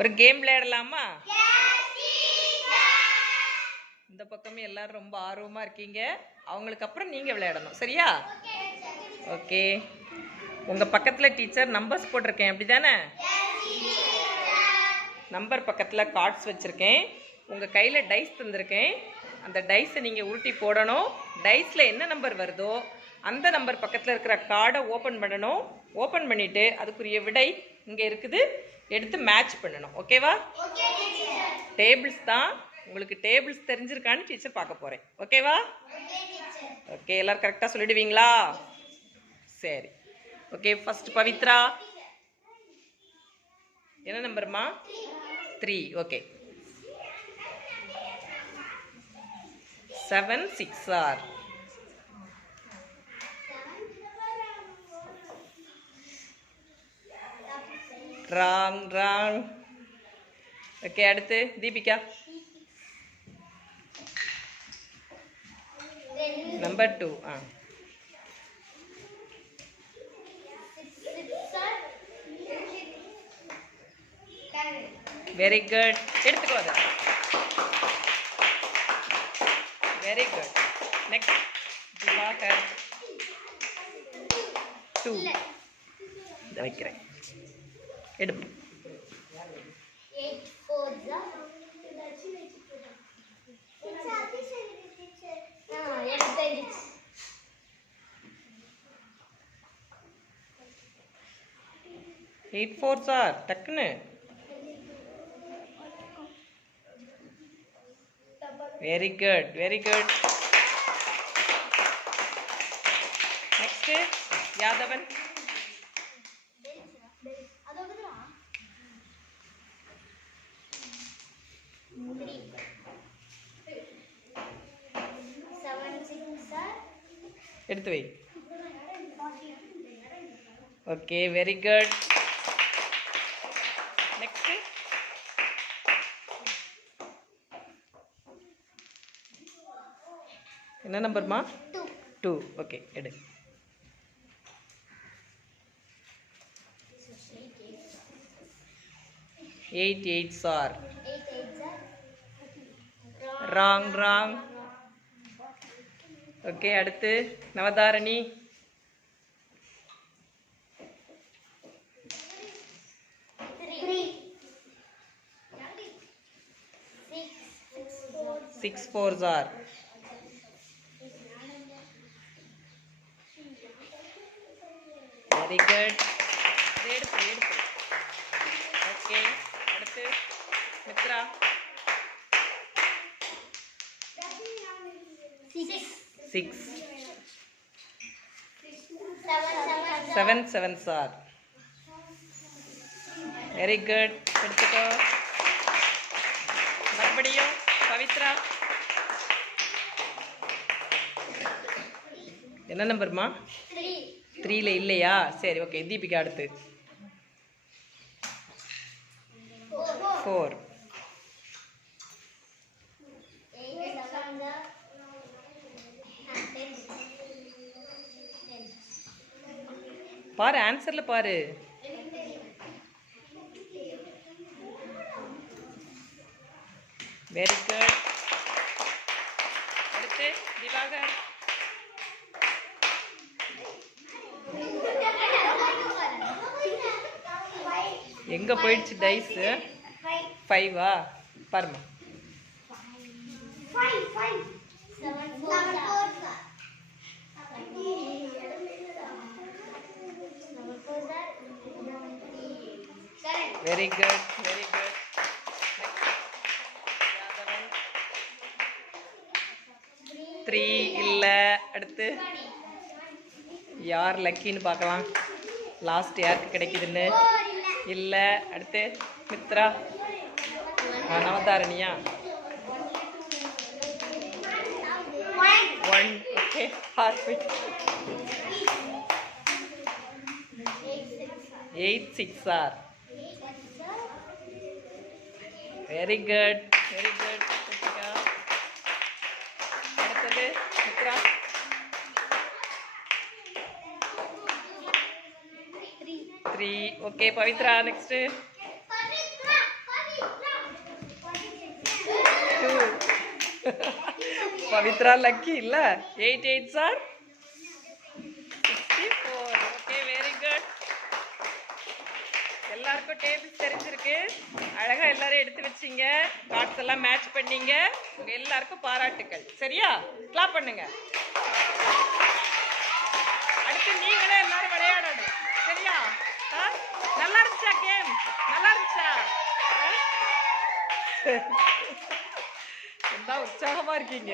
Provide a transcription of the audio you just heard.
ஒரு கேம் விளையாடலாமா? இந்த பக்கமே எல்லாரும் ரொம்ப ஆர்வமா இருக்கீங்க. அவங்களுக்கு அப்புறம் நீங்க விளையாடணும். சரியா? ஓகே உங்க பக்கத்துல டீச்சர் நம்பர்ஸ் போட்டிருக்கேன். அப்படிதானே? நம்பர் பக்கத்துல கார்ட்ஸ் வச்சிருக்கேன். உங்க கையில டைஸ் தந்திருக்கேன். அந்த டைஸை நீங்க உருட்டி போடணும். டைஸ்ல என்ன நம்பர் வருதோ அந்த நம்பர் பக்கத்துல இருக்கிற கார்டை ஓபன் பண்ணணும். ஓபன் பண்ணிட்டு அதுக்குரிய விடை இங்க இருக்குது. எடுத்து மேட்ச் பண்ணணும். ஓகேவா டேபிள்ஸ் தான். உங்களுக்கு டேபிள்ஸ் தெரிஞ்சிருக்கான்னு டீச்சர் பார்க்க போறேன். ஓகேவா ஓகே எல்லாரும் கரெக்டாக சொல்லிடுவீங்களா? சரி. Okay first Pavithra. என்ன நம்பர்மா three okay seven six are wrong wrong okay அடுத்து Deepika number two ah very good எடுத்துக்கோ அதை very good next Divakar two இதை வைக்கிறேன் எடு எயிட் ஃபோர் சார் டக்குன்னு very good very good next Yadhavan எடுத்து வை. ஓகே வெரி குட் நெக்ஸ்ட் என்ன நம்பர்மா டூ ஓகே எடு. Eight eight sir wrong wrong. Okay அடுத்து Navadharani. Six four sir very good எடுத்து எடுத்து ஓகே அடுத்து Mithra six. Seven seven sir. Very good எடுத்துக்கோ. மறுபடியும் பவித்ரா. என்ன நம்பர்மா த்ரீல இல்லையா? சரி ஓகே தீபிகா அடுத்து. ஃபோர் பாரு ஆன்சர்ல பாரு. வெரி குட் அடுத்து திவாகர். எங்க போயிடுச்சு டைஸ் ஃபைவா பாருமா very good very good three இல்லை அடுத்து. யார் லக்கின்னு பார்க்கலாம். லாஸ்ட் யாருக்கு கிடைக்குதுன்னு? இல்லை அடுத்து. மித்ரா. நவதாரணியா? One okay ஹார்ட்பிட் eight six are very good very good three okay Pavithra next Pavithra lucky இல்ல? எயிட் எயிட் சார் இப்போ டேபிள்ஸ் தெரிஞ்சிருக்கு. அழகா எல்லாரும் எடுத்து வச்சீங்க. கார்ட்ஸ் எல்லாம் மேட்ச் பண்ணீங்க. உங்கள் எல்லாருக்கும் பாராட்டுக்கள். சரியா? கிளாப் பண்ணுங்க. அடுத்து நீங்களே எல்லாரும் விளையாடணும். சரியா? ஆ? நல்லா இருந்துச்சா கேம் நல்லா இருந்துச்சா? ஆ? உற்சாகமாக உற்சாகமா இருக்கீங்க.